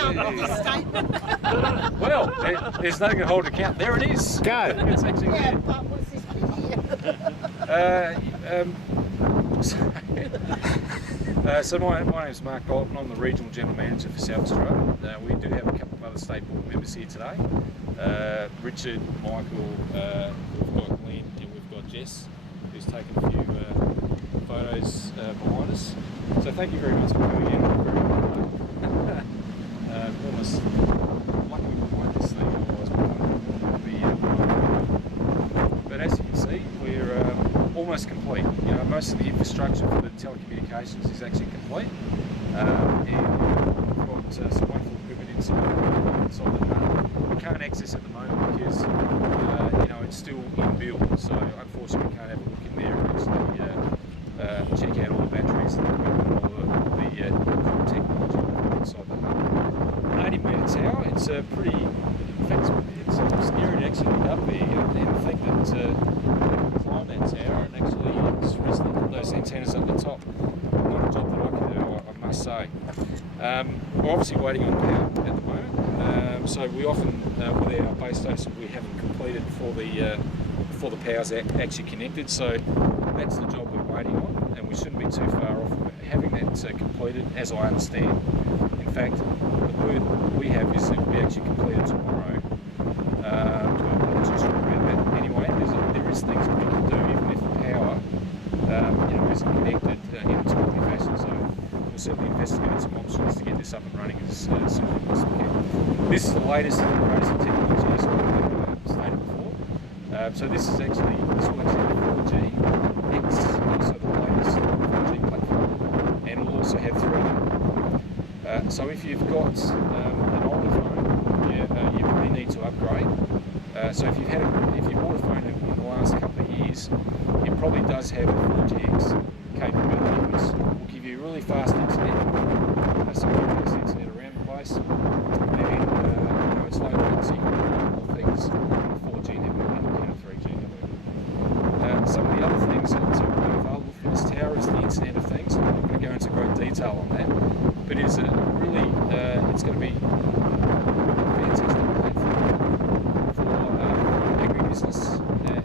account of this statement. Well, there's nothing to hold account. There it is. Go. It's actually Yeah, there. but what's this bit here? So my name's Mark Bolton. I'm the Regional General Manager for South Australia. We do have a couple of other state board members here today. Richard, Michael, we've got Glenn, and we've got Jess, who's taken a few photos behind us. So thank you very much for coming in. Almost lucky behind this thing, otherwise we wouldn't be. But as you can see, we're almost complete. You know, most of the infrastructure for the telecommunications is actually complete, and we've got some wonderful equipment inside the hub. We can't access at the moment because you know, it's still in build. So unfortunately, we can't have a look in there and actually check out all the batteries and all the technology inside the hub. An 80-metre tower. It's a pretty. In fact, it's scary to actually get up there and think that climb that tower and actually rest those antennas up the top. Not a job that I can do, I must say. We're obviously waiting on power at the moment, so we often, with our base station, we haven't completed before the power's actually connected. So that's the job we're waiting on, and we shouldn't be too far off having that completed, as I understand. In fact, the word we have is that we actually completed tomorrow. I'm not too sure about that. Anyway, there is things that we can do even if the power you know, isn't connected in a timely fashion. So we'll certainly investigate some options to get this up and running as soon as we possibly can. This is the latest and greatest technology, as I've stated before. So this will actually have 4G X, so the latest 4G platform, and it will also have 3G. So if you've got an older phone, you really need to upgrade. So if you bought a phone in the last couple of years, it probably does have a 4GX capability, which will give you really fast internet. So you can use internet around the place, and you know, it's low latency, you can do more things on a 4G network than you can a 3G network. Some of the other things that are available for this tower is the Internet of Things. I'm not going to go into great detail on that, but it's a really, it's going to be a fantastic platform for agribusiness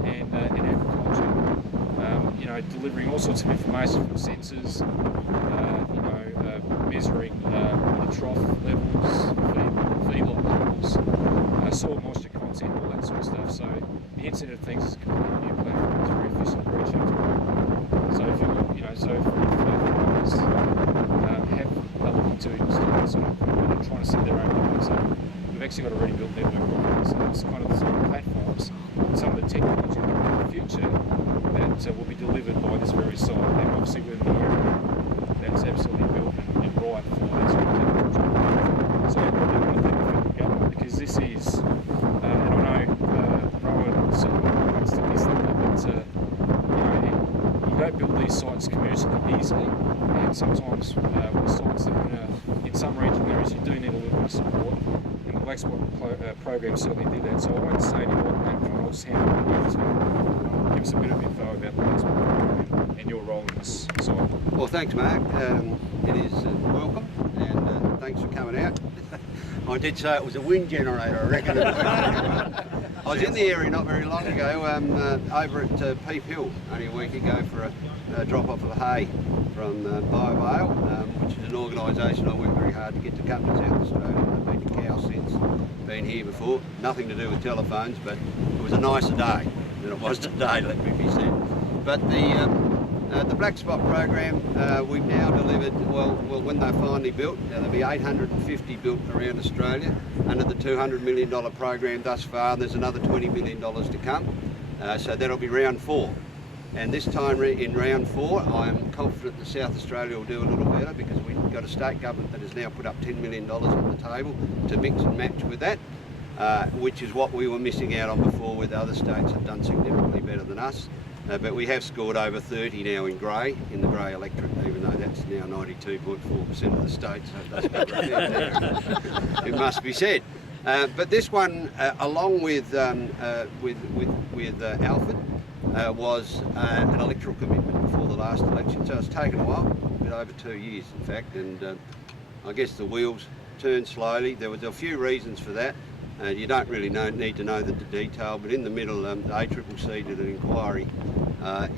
and agriculture. You know, delivering all sorts of information from sensors, you know, measuring water trough levels, feedlot levels, soil moisture content, all that sort of stuff. So the Internet of Things is a completely new platform. It's very efficient, very cheap to run. So if you look, you know, so if farmers have are looking to install this sort of equipment and trying to set their own network, so we've actually got a ready built network on it. So it's kind of the sort of platforms, some of the technology in the future that will be delivered by this very site. And obviously we're in the area that's absolutely built and right for that sort of technology. So I really want to thank the federal government, because this is, and I know Rowan sort of wants to list them, but you know, you don't build these sites commercially easily, and sometimes with sites that are in some regional areas you do need a little bit of support, and the Black Spot program certainly did that. So I won't say any more than that, but I'll just hand it over to give us a bit of info about the Black Spot program and your role in this site. Well, thanks, Mark. It is welcome, and thanks for coming out. I did say it was a wind generator, I reckon. I was in the area not very long ago, over at Peep Hill, only a week ago, for a drop-off of hay from BioVale, which is an organisation I worked very hard to get to come to South Australia. I've been to Cow since, been here before. Nothing to do with telephones, but it was a nicer day than it was today, let me be said. But the Black Spot program, we've now delivered, well, when they're finally built, there'll be 850 built around Australia. Under the $200 million program thus far, there's another $20 million to come. So that'll be round 4. And this time in round 4, I am confident that South Australia will do a little better, because we've got a state government that has now put up $10 million on the table to mix and match with that, which is what we were missing out on before, with other states have done significantly better than us. But we have scored over 30 now in grey, in the grey electorate, even though that's now 92.4% of the state, so it does cover a fair bit, it must be said. But this one, along with Alfred, was an electoral commitment before the last election, so it's taken a while, a bit over 2 years in fact, and I guess the wheels turned slowly. There was a few reasons for that. You don't really need to know the detail, but in the middle, the ACCC did an inquiry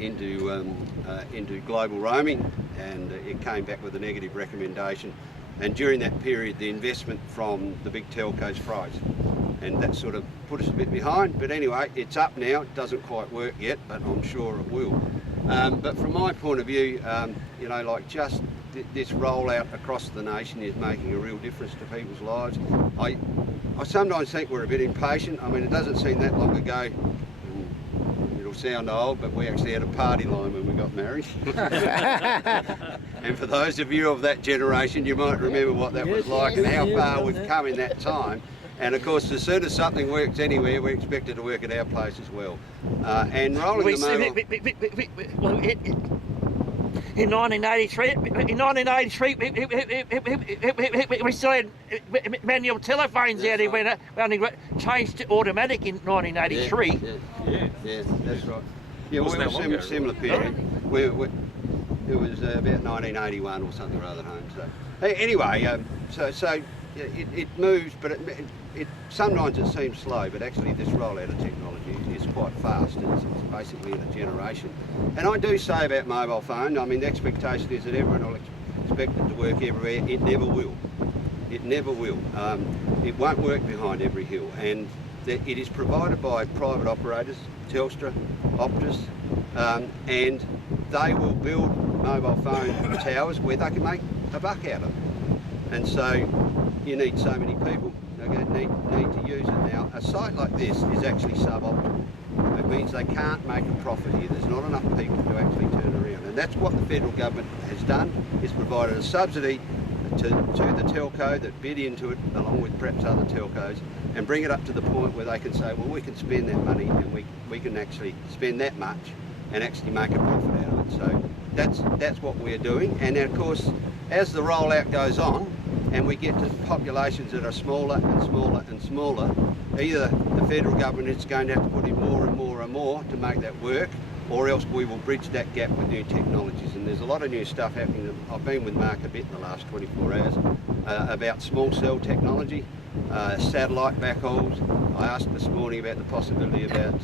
into global roaming, and it came back with a negative recommendation. And during that period, the investment from the big telcos froze, and that sort of put us a bit behind. But anyway, it's up now. It doesn't quite work yet, but I'm sure it will. But from my point of view, you know, like just this rollout across the nation is making a real difference to people's lives. I sometimes think we're a bit impatient. I mean, it doesn't seem that long ago, it'll sound old, but we actually had a party line when we got married. And for those of you of that generation, you might remember what that was like and how far we've come in that time. And of course, as soon as something works anywhere, we expect it to work at our place as well. And rolling the mobile... In 1983, we still had manual telephones out here when it changed to automatic in 1983. Yeah, that's right. Yeah, we Wasn't were that long similar period. It was about 1981 or something rather home. So anyway, it moves, but it sometimes it seems slow, but actually this rollout of technology is quite fast. It's basically in a generation. And I do say about mobile phone, I mean, the expectation is that everyone will expect it to work everywhere. It never will. It never will. It won't work behind every hill, and it is provided by private operators, Telstra, Optus, and they will build mobile phone towers where they can make a buck out of it. And so you need so many people. Need to use it now. A site like this is actually suboptimal. It means they can't make a profit here. There's not enough people to actually turn around, and that's what the federal government has done. Is provided a subsidy to the telco that bid into it, along with perhaps other telcos, and bring it up to the point where they can say, well, we can spend that money and we can actually spend that much and actually make a profit out of it. So that's what we're doing. And of course, as the rollout goes on, and we get to populations that are smaller and smaller and smaller, either the federal government is going to have to put in more and more and more to make that work, or else we will bridge that gap with new technologies. And there's a lot of new stuff happening. I've been with Mark a bit in the last 24 hours about small cell technology, satellite backhauls. I asked this morning about the possibility about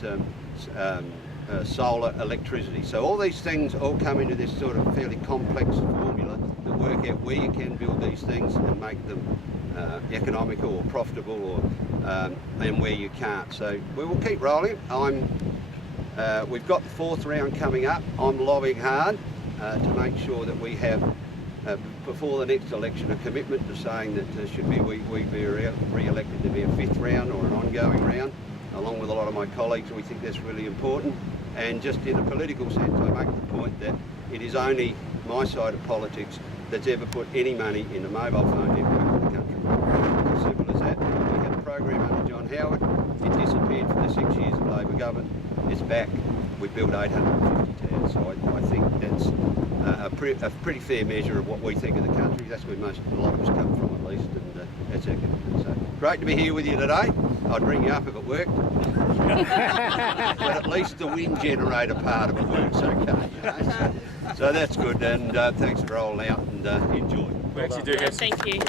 solar electricity. So all these things all come into this sort of fairly complex formula that work out where you can build these things and make them economical or profitable, or and where you can't. So we will keep rolling. We've got the fourth round coming up. I'm lobbying hard to make sure that we have, before the next election, a commitment to saying that should we be re-elected to be a fifth round or an ongoing round, along with a lot of my colleagues. We think that's really important. And just in a political sense, I make the point that it is only my side of politics that's ever put any money in a mobile phone network in the country. It's as simple as that. We had a program under John Howard. It disappeared for the 6 years of Labor government. It's back. We built 850 towers. So I think that's a pretty fair measure of what we think of the country. That's where a lot of us come from, at least, and that's our commitment. So great to be here with you today. I'd ring you up if it worked. But at least the wind generator part of it works okay. You know? So that's good, and thanks for rolling out, and enjoy. We actually do have Thank you.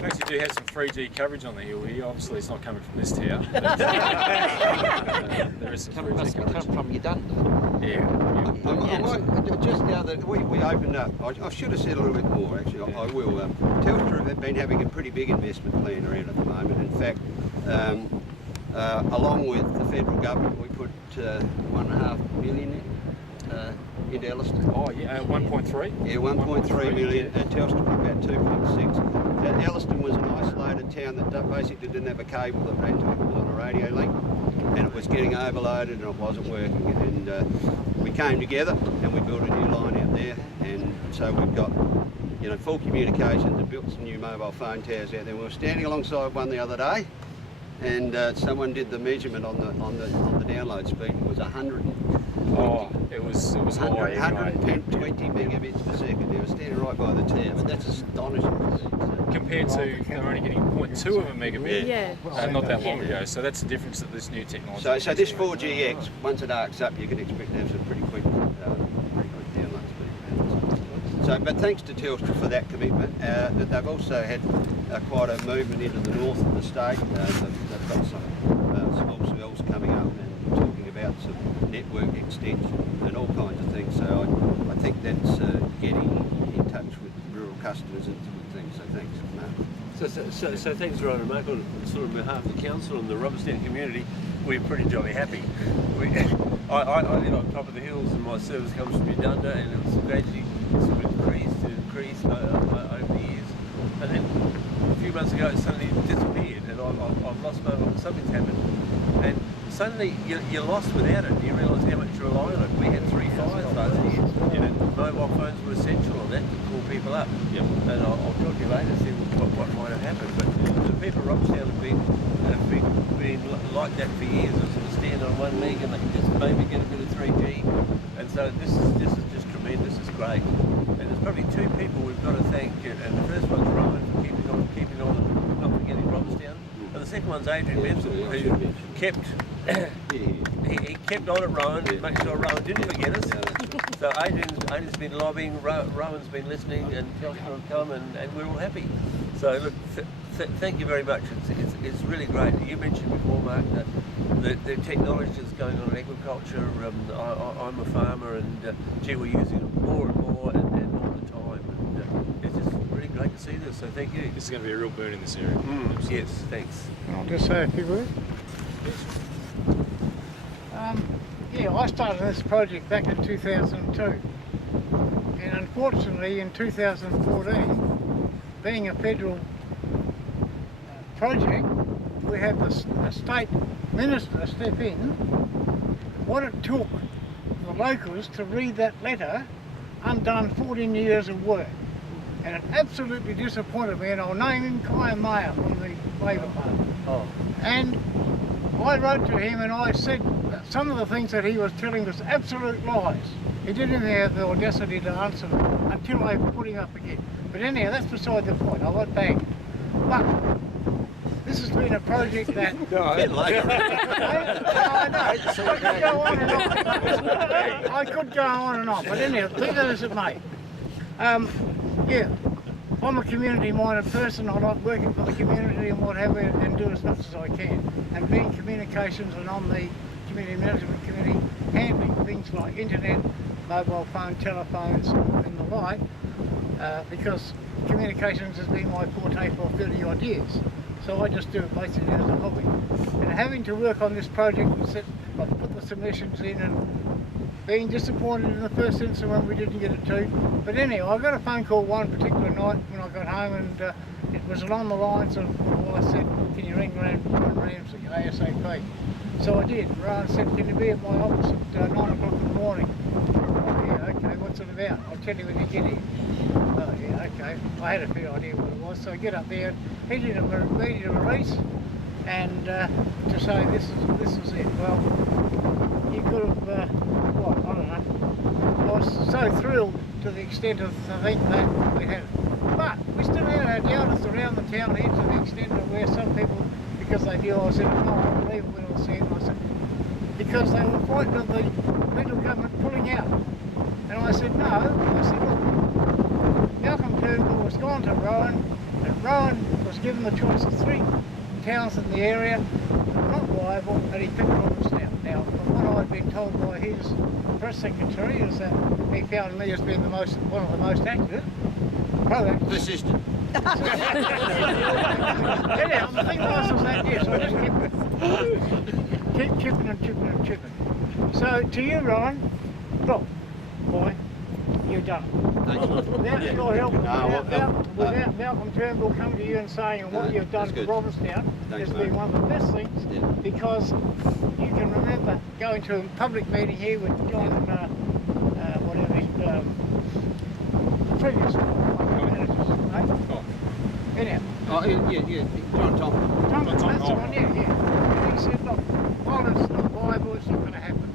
We actually do have some 3G coverage on the hill here. Obviously, it's not coming from this tower. But, there is some 3G coverage. From your done. Yeah. Just now that we opened up, I should have said a little bit more. Actually, I will. Telstra have been having a pretty big investment plan around at the moment. In fact, along with the federal government, we put $1.5 million into Elliston. Oh yeah, 1.3. Yeah, 1.3 million, and Telstra put about 2.6. Elliston was an isolated town that basically didn't have a cable that ran to it. It was on a radio link, and it was getting overloaded and it wasn't working. And we came together and we built a new line out there, and so we've got, you know, full communications and built some new mobile phone towers out there. We were standing alongside one the other day, and someone did the measurement on the download speed. It was 100. Oh, it was high. 120 megabits per second. They were standing right by the tower, but that's astonishing. Compared to they were only getting 0.2 of a megabit Yeah. not that long ago. So that's the difference that this new technology. So this 4GX, once it arcs up, you can expect to have some pretty quick download speed. So, but thanks to Telstra for that commitment. That they've also had quite a movement into the north of the state. They've got some small cells coming up and talking about some network extension and all kinds of things. So I think that's getting in touch with rural customers and things. So thanks, Mark. So thanks, Ryan and Mark. On sort of behalf of the council and the Robertstown community, we're pretty jolly happy. I live on top of the hills, and my service comes from Uganda, and it was gradually sort of increased over the years. And then a few months ago, it suddenly disappeared, and I've lost something's happened. And suddenly you're lost without it. You realise how much you rely on it. We had 3 fires last year. You know, mobile phones were essential on that to call people up. Yep. And I'll talk to you later to see what might have happened. But the people of Robertstown have been like that for years. They sort of stand on one leg and they can just maybe get a bit of 3G. And so this is just tremendous. It's great. And there's probably 2 people we've got to thank. And the first one's Rowan for keeping on, not forgetting Robertstown. And the second one's Adrian Menzel, who kept he kept on at Rowan to make sure Rowan didn't forget us. So Adrian's been lobbying, Rowan's been listening, and Telstra have come, and we're all happy. So look, thank you very much. It's really great. You mentioned before, Mark, that the technology that's going on in agriculture. I'm a farmer, and gee, we're using it more and more and all the time. And it's just really great to see this. So thank you. This is going to be a real boon in this area. Yes, thanks. I'll just say a few words. Yeah, I started this project back in 2002, and unfortunately in 2014, being a federal project, we had the state minister step in. What it took the locals to read that letter, undone 14 years of work, and it absolutely disappointed me, and I'll name him Kaya Mayer from the Labour Party. Oh. And I wrote to him and I said that some of the things that he was telling was absolute lies. He didn't even have the audacity to answer them until I put him up again. But anyhow, that's beside the point. I got bagged. But this has been a project that... I know. I could go on and on. But anyhow, be that as it may. Yeah. I'm a community-minded person. I like working for the community and what have you, and do as much as I can. And being communications and on the community management committee, handling things like internet, mobile phone, telephones, and the like, because communications has been my forte for 30 odd years. So I just do it basically as a hobby. And having to work on this project, I've put the submissions in and being disappointed in the first instance when we didn't get it to. But anyhow, I got a phone call one particular night when I got home, and it was along the lines of, well, I said, can you ring Ramsey ASAP? So I did. Ryan said, can you be at my office at 9 o'clock in the morning? Oh, yeah, okay, what's it about? I'll tell you when you get here. Oh, yeah, okay. I had a fair idea what it was, so I get up there, and he did a release, and to say this is it. Well, you could have, I don't know. I was so thrilled to the extent of the thing that we had it. But we still had our doubters around the town here to the extent of where some people, because they knew I was in it, no, I believe when I was seeing I said, because they were frightened of the federal government pulling out. And I said, no. I said, look, Malcolm Turnbull was gone to Rowan, and Rowan was given the choice of 3 towns in the area that were not viable, and he picked Robertstown. Now, from what I've been told by his press secretary, is that he found me as being one of the most active, proactive. Persistent. Anyhow, the thing was that, yes, I just keep chipping and chipping. So, to you, Ryan, look, boy, you've done it. Without your help, without Malcolm Turnbull coming to you and saying what you've done for Robertstown has been one of the best things, because you can remember going to a public meeting here with John, the previous managers, anyhow. Oh, yeah, John Tom. That's the one, yeah. And he said, look, while it's not viable, it's not going to happen.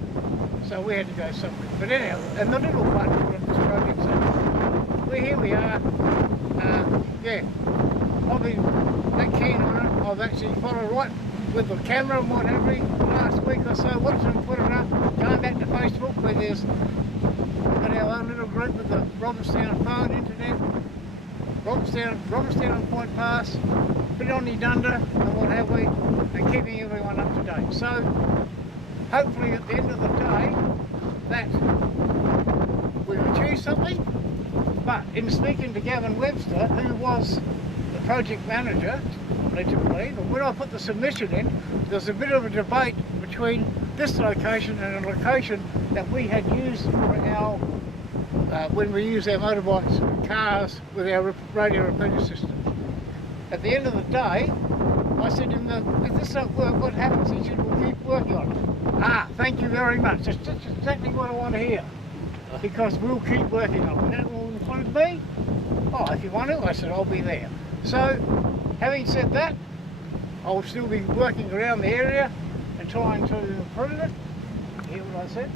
So we had to go somewhere. But anyhow, and the little part of this project, so here we are. Yeah, I've been that keen on it. I've actually followed right with the camera and what have you, last week or so, watching them put it up, going back to Facebook where there's got our own little group with the Robertstown phone internet, Robertstown on Point Pass, put it on the Dunda and what have we, and keeping everyone up to date. So hopefully at the end of the day that we've achieved something. But in speaking to Gavin Webster, who was the project manager, led to believe, and when I put the submission in, there was a bit of a debate between this location and a location that we had used for our, when we use our motorbikes and cars with our radio repeater system. At the end of the day, I said to him, if this don't work, what happens? He said, we'll keep working on it. Ah, thank you very much. That's exactly what I want to hear. Because we'll keep working on it. That will include me? Oh, if you want to, I said, I'll be there. So, having said that, I'll still be working around the area and trying to improve it. You hear what I said?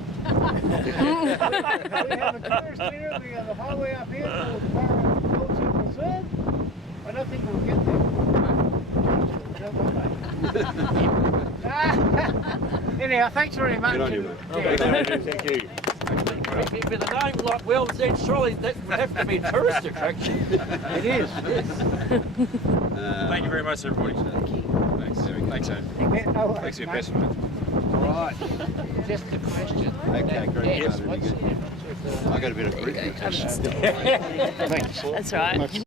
We have a tourist area, we have the highway up here called Robertstown Reserve. I don't think we'll get there. Anyhow, thanks very much. Good on you, mate. Thank you. With a name like Wells End, surely that would have to be a tourist attraction. It is, yes. Thank you very much, everybody. Thanks, Eric. Thanks, Ed. No, Thanks for your mate. investment. All right. Just a question. Okay, great. Yes, Really good. I got a bit of grit. Thanks. That's right.